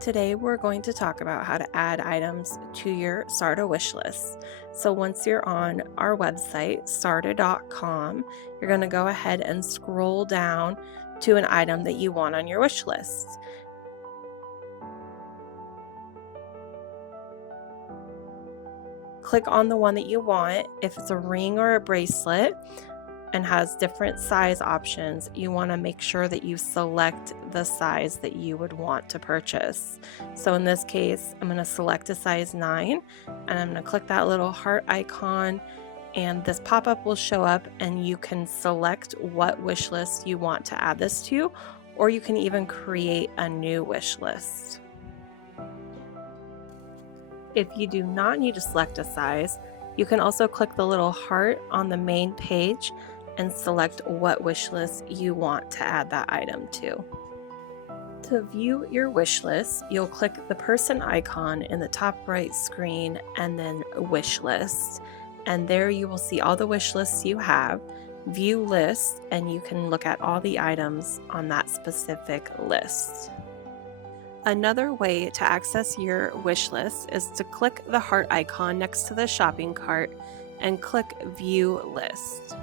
Today we're going to talk about how to add items to your Sarda wish list. So once you're on our website, sarda.com, you're going to go ahead and scroll down to an item that you want on your wish list. Click on the one that you want. If it's a ring or a bracelet and has different size options, you want to make sure that you select the size that you would want to purchase. So in this case, I'm going to select a size 9 and I'm going to click that little heart icon, and this pop-up will show up and you can select what wish list you want to add this to, or you can even create a new wish list. If you do not need to select a size, you can also click the little heart on the main page and select what wish list you want to add that item to. To view your wish list, you'll click the person icon in the top right screen and then wish list. And there you will see all the wish lists you have, view list, and you can look at all the items on that specific list. Another way to access your wish list is to click the heart icon next to the shopping cart and click View List.